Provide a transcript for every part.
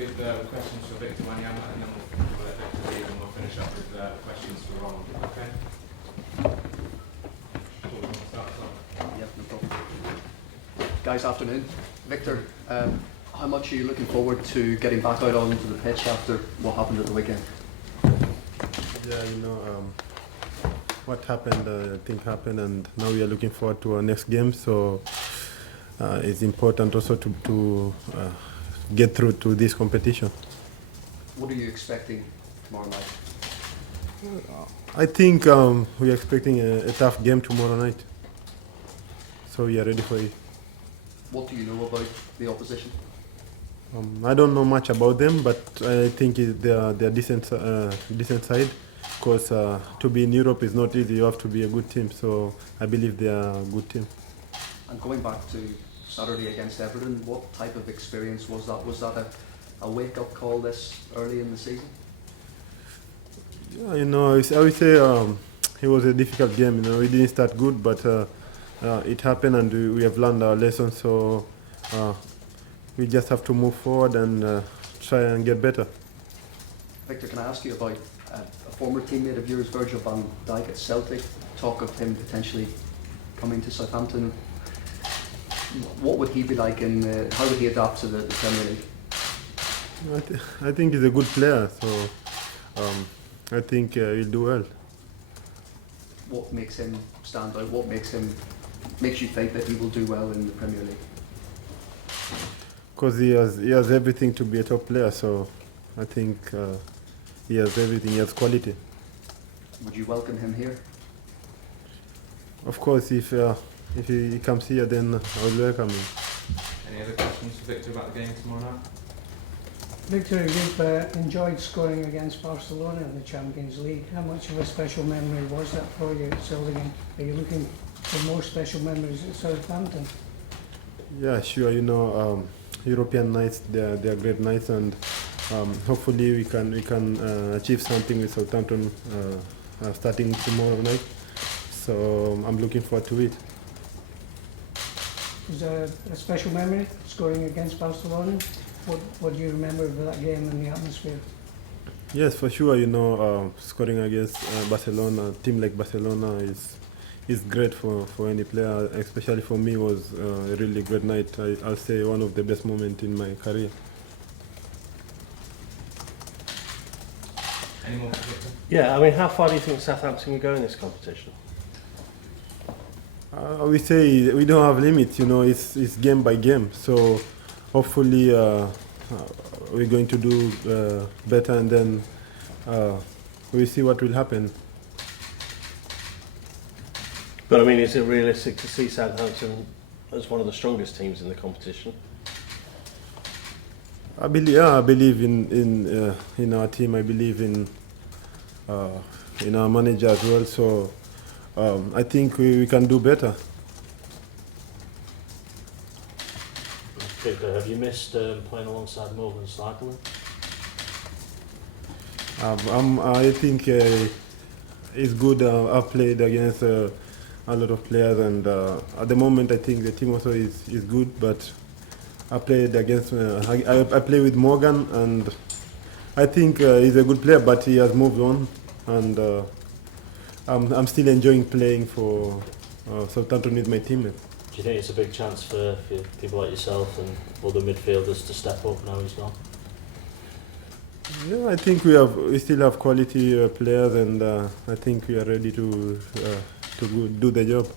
with questions for Victor Wanyama, and then we'll let Victor leave, and we'll finish up with questions for Ronald. Okay? Cool, you want to start us off? Yeah, no problem. Guys, afternoon. Victor, how much are you looking forward to getting back out onto the pitch after what happened at the weekend? Yeah, what happened, I think happened, and now we are looking forward to our next game. So it's important also to get through to this competition. What are you expecting tomorrow night? I think we are expecting a tough game tomorrow night. So we are ready for it. What do you know about the opposition? I don't know much about them, but I think they are decent side. Because to be in Europe is not easy. You have to be a good team. So I believe they are a good team. And going back to Saturday against Everton, what type of experience was that? Was that a wake-up call this early in the season? Yeah, I would say it was a difficult game. We didn't start good, but it happened, and we have learned our lesson. So we just have to move forward and try and get better. Victor, can I ask you about a former teammate of yours, Virgil van Dijk at Celtic? Talk of him potentially coming to Southampton. What would he be like, and how would he adapt to the Premier League? I think he's a good player, so I think he'll do well. What makes him stand out? What makes you think that he will do well in the Premier League? Because he has everything to be a top player, so I think he has everything. He has quality. Would you welcome him here? Of course, if he comes here, then I will welcome him. Any other questions for Victor about the game tomorrow night? Victor, you've enjoyed scoring against Barcelona in the Champions League. How much of a special memory was that for you at Southampton? Are you looking for more special memories at Southampton? Yeah, sure. European nights, they are great nights, and hopefully we can achieve something with Southampton starting tomorrow night. So I'm looking forward to it. Was there a special memory scoring against Barcelona? What do you remember of that game and the atmosphere? Yes, for sure. Scoring against Barcelona, a team like Barcelona is great for any player. Especially for me, was a really great night. I'll say one of the best moments in my career. Any more for Victor? Yeah, how far do you think Southampton will go in this competition? We say we don't have limits. It's game by game. So hopefully we're going to do better, and then we'll see what will happen. But is it realistic to see Southampton as one of the strongest teams in the competition? I believe in our team. I believe in our manager as well. So I think we can do better. Victor, have you missed playing alongside Morgan Cycling? I think it's good. I've played against a lot of players, and at the moment I think the team also is good. But I played against I play with Morgan, and I think he's a good player, but he has moved on, and I'm still enjoying playing for Southampton with my teammates. Do you think it's a big chance for people like yourself and other midfielders to step up now he's gone? Yeah, I think we still have quality players, and I think we are ready to do the job.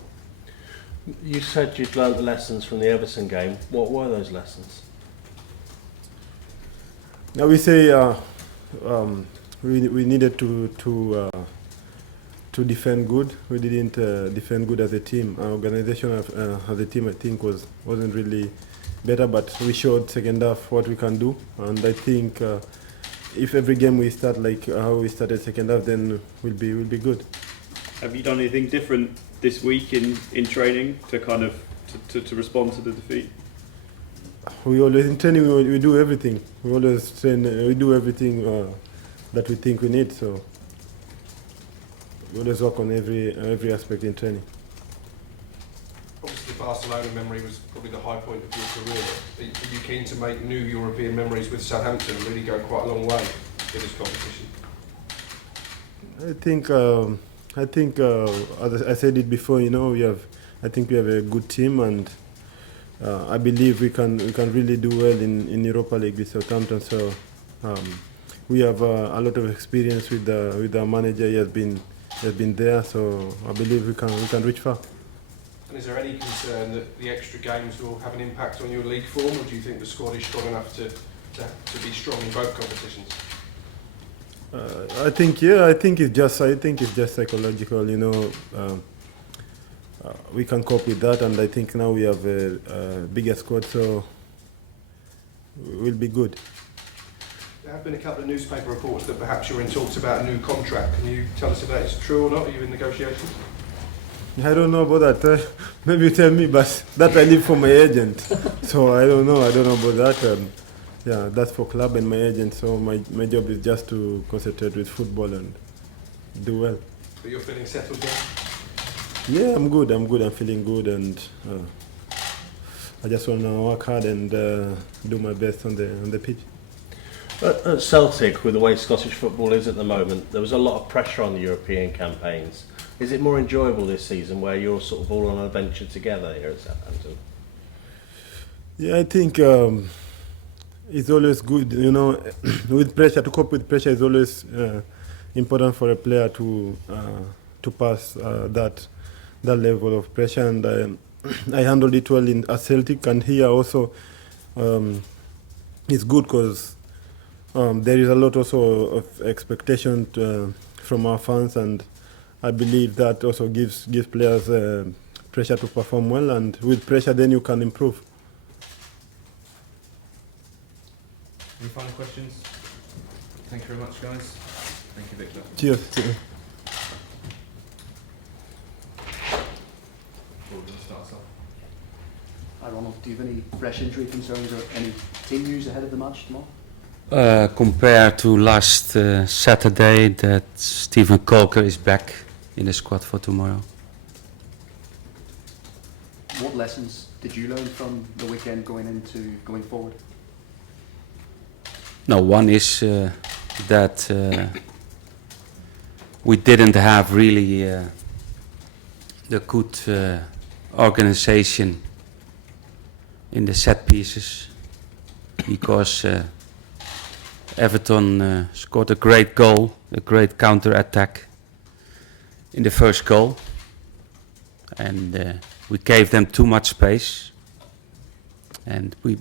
You said you'd learnt the lessons from the Everton game. What were those lessons? Now we say we needed to defend good. We didn't defend good as a team. Our organization as a team, I think, wasn't really better, but we showed second half what we can do, and I think if every game we start like how we started second half, then we'll be good. Have you done anything different this week in training to kind of to respond to the defeat? We always in training we do everything. We always train. We do everything that we think we need. So we always work on every aspect in training. Obviously, Barcelona memory was probably the high point of your career. Are you keen to make new European memories with Southampton, really go quite a long way in this competition? I think, as I said it before, you know, I think we have a good team, and I believe we can really do well in Europa League with Southampton. So we have a lot of experience with our manager. He has been there, so I believe we can reach far. And is there any concern that the extra games will have an impact on your league form, or do you think the squad is strong enough to be strong in both competitions? I think it's just psychological. You know, we can cope with that, and I think now we have a bigger squad, so we'll be good. There have been a couple of newspaper reports that perhaps you're in talks about a new contract. Can you tell us if that is true or not? Are you in negotiations? I don't know about that. Maybe you tell me, but that I leave for my agent. So I don't know about that. Yeah, that's for club and my agent. So my job is just to concentrate with football and do well. But you're feeling settled there? Yeah, I'm good. I'm feeling good, and I just want to work hard and do my best on the pitch. At Celtic, with the way Scottish football is at the moment, there was a lot of pressure on the European campaigns. Is it more enjoyable this season, where you're sort of all on an adventure together here at Southampton? Yeah, I think it's always good, you know, with pressure, to cope with pressure is always important for a player to pass that level of pressure, and I handled it well at Celtic, and here also it's good because there is a lot also of expectation from our fans, and I believe that also gives players pressure to perform well, and with pressure then you can improve. Any final questions? Thank you very much, guys. Thank you, Victor. Cheers. Start us off. Hi Ronald, do you have any fresh injury concerns or any team news ahead of the match tomorrow? Compared to last Saturday, that Stephen Colker is back in the squad for tomorrow. What lessons did you learn from the weekend going forward? No, one is that we didn't have really the good organization in the set pieces, because Everton scored a great goal, a great counter-attack in the first goal, and we gave them too much space, and we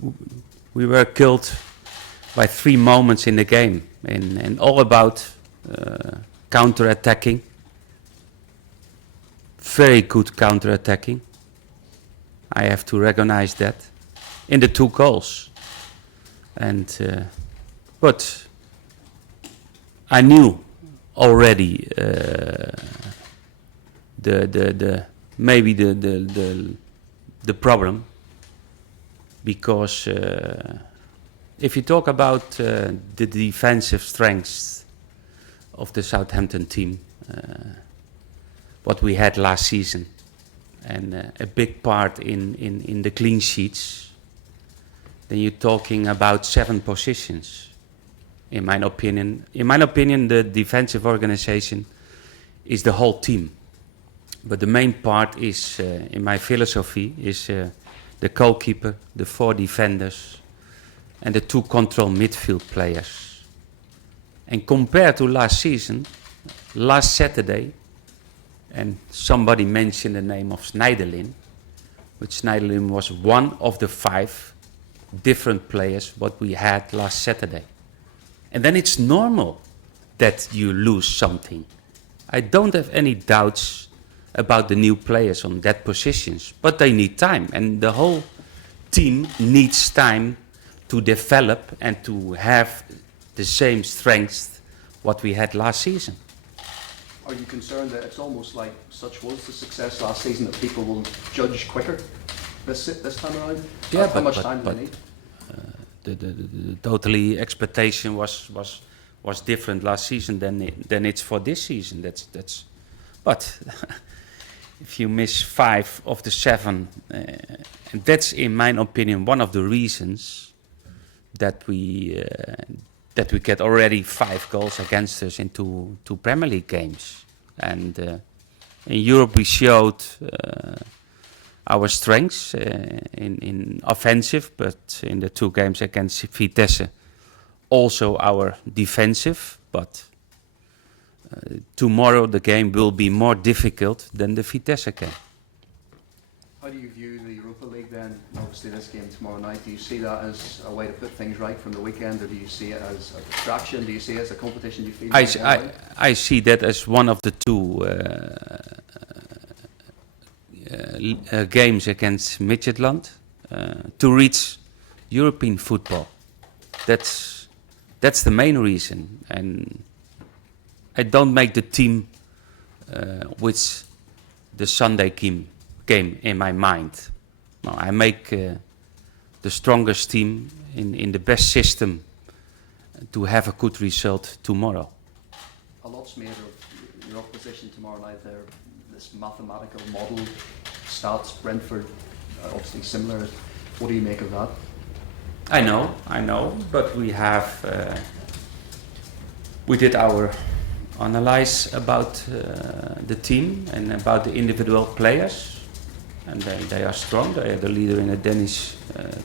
were killed by 3 moments in the game, and all about counter-attacking, very good counter-attacking. I have to recognize that in the 2 goals, and but I knew already maybe the problem, because if you talk about the defensive strengths of the Southampton team, what we had last season, and a big part in the clean sheets, then you're talking about 7 positions. In my opinion, the defensive organization is the whole team. But the main part is, in my philosophy, is the goalkeeper, the 4 defenders, and the 2 control midfield players. And compared to last season, last Saturday, and somebody mentioned the name of Schneiderlin, but Schneiderlin was one of the 5 different players what we had last Saturday. And then it's normal that you lose something. I don't have any doubts about the new players on that positions, but they need time, and the whole team needs time to develop and to have the same strengths what we had last season. Are you concerned that it's almost like such was the success last season that people will judge quicker this time around? Yeah, How much time do they need? The totally expectation was different last season than it's for this season. That's but if you miss 5 of the 7, and that's, in my opinion, one of the reasons that we get already 5 goals against us in two Premier League games. And in Europe, we showed our strengths in offensive, but in the 2 games against Vitesse, also our defensive. But tomorrow the game will be more difficult than the Vitesse game. How do you view the Europa League then? Obviously this game tomorrow night, do you see that as a way to put things right from the weekend, or do you see it as a distraction? Do you see it as a competition you feel? I see that as one of the 2 games against Midtjylland to reach European football. That's the main reason, and I don't make the team with the Sunday game in my mind. No, I make the strongest team in the best system to have a good result tomorrow. A lot's made of your opposition tomorrow night there, this mathematical model, stats, Brentford, obviously similar. What do you make of that? I know, but we did our analyze about the team and about the individual players, and they are strong. They are the leader in the Danish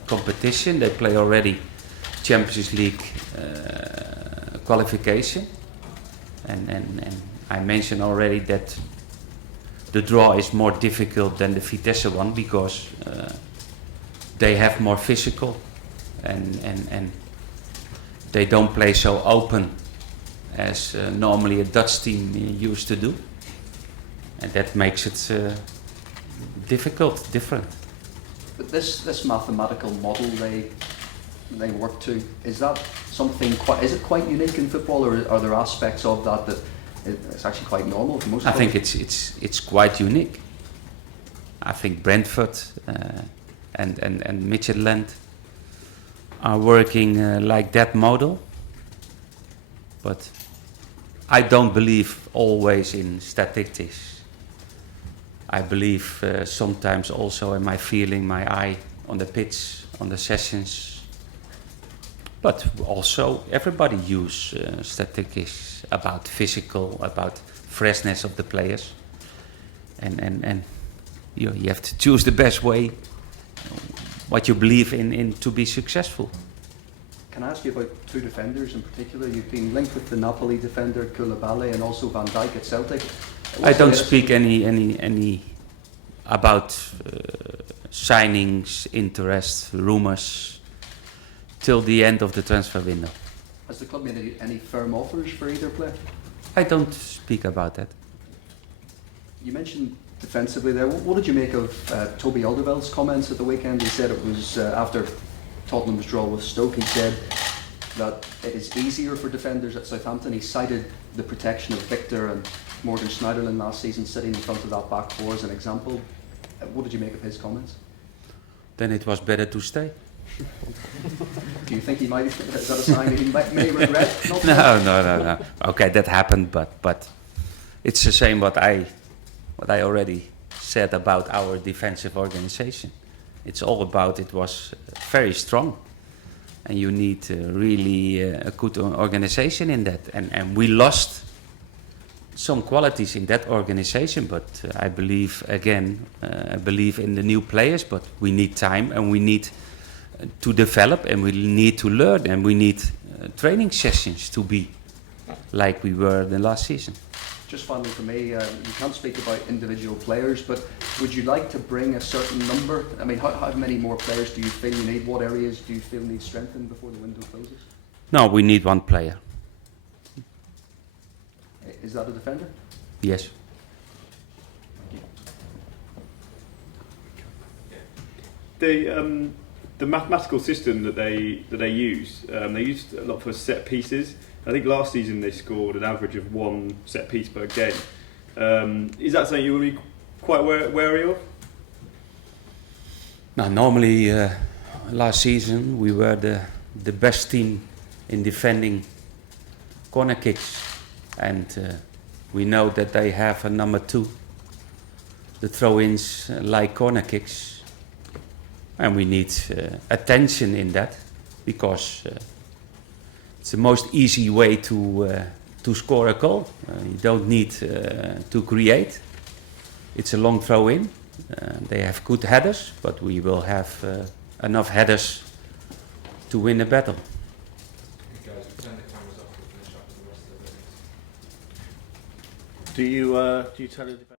competition. They play already Champions League qualification, and I mentioned already that the draw is more difficult than the Vitesse one because they have more physical and they don't play so open as normally a Dutch team used to do, and that makes it different. But this mathematical model they work to, is that something is it quite unique in football, or are there aspects of that it's actually quite normal for most I clubs? think it's quite unique. I think Brentford and Midtjylland are working like that model, but I don't believe always in statistics. I believe sometimes also in my feeling, my eye on the pitch, on the sessions. But also everybody use statistics about physical, about freshness of the players. And you have to choose the best way, what you believe in to be successful. Can I ask you about 2 defenders in particular? You've been linked with the Napoli defender Koulibaly and also Van Dijk at Celtic. I don't speak any about signings, interest, rumours till the end of the transfer window. Has the club made any firm offers for either player? I don't speak about that. You mentioned defensively there. What did you make of Toby Alderweireld's comments at the weekend? He said it was after Tottenham's draw with Stoke, he said that it is easier for defenders at Southampton. He cited the protection of Victor and Morgan Schneiderlin last season sitting in front of that back 4 as an example. What did you make of his comments? Then it was better to stay. Do you think he might, is that a sign that he may regret not playing? No. Okay, that happened, but it's the same what I already said about our defensive organization. It's all about, it was very strong, and you need really a good organization in that. And we lost some qualities in that organization, but I believe again, I believe in the new players, but we need time and we need to develop and we need to learn and we need training sessions to be like we were the last season. Just finally for me, you can't speak about individual players, but would you like to bring a certain number? I mean, how many more players do you feel you need? What areas do you feel need strengthened before the window closes? No, we need 1 player. Is that a defender? Yes. The mathematical system that they use a lot for set pieces. I think last season they scored an average of 1 set piece per game. Is that something you will be quite wary of? Now, normally last season we were the best team in defending corner kicks, and we know that they have a number 2 the throw-ins like corner kicks, and we need attention in that, because it's the most easy way to score a goal. You don't need to create. It's a long throw-in. They have good headers, but we will have enough headers to win a battle. You guys, turn the cameras off, we'll finish up with the rest of the videos. Do you tell the